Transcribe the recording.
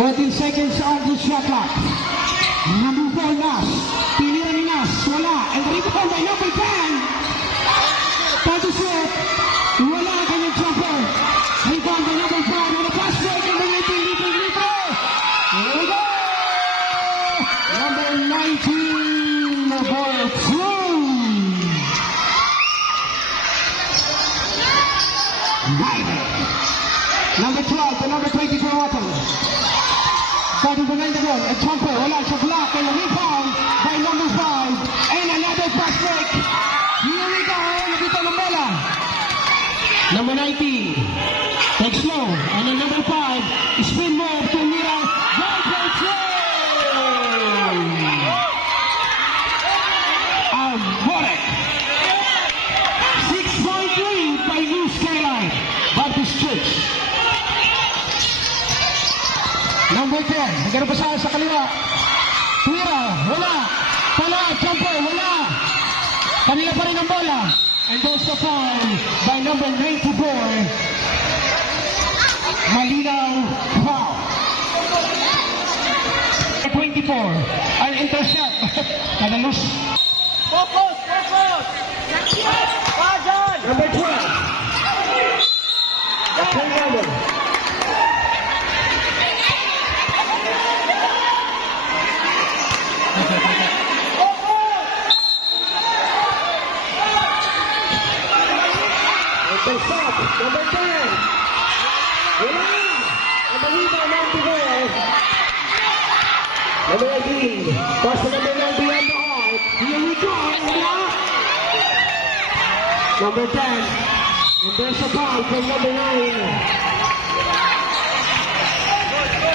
14 seconds on the shot clock. Number 4, Nash. Tinira ni Nash. Wala. And rebound by number 10. Tati shot. Wala ang kanyang jumper. Rebound by number 5. And a pass break. Number 19, Libre. Here we go. Number 19, number 2. Number 12 to number 24 Watson. Starting behind the goal, a jumper, wala siya block, and a rebound by number 5, and another fast break. Here we go, nandito ng bola. Number 19, take slow, and then number 5, spin move to Mira, jumper throw! Borek. 6.3 by New Skyline, Baptist Church. Number 10, nagkaroon pa sa kaliwa. Tira, wala. Pala, jumper, wala. Kanila pa rin ang bola. And there's a foul by number 94. Malinaw, foul. 24, an intercept. Nadalus. Focus! Pajan! Number 12. Number. Number 10. Wala. And the rebound number 12. Number 18. Pass to number 9 beyond the arc. Here we go. Wala. Number 10. And there's a foul from number 9.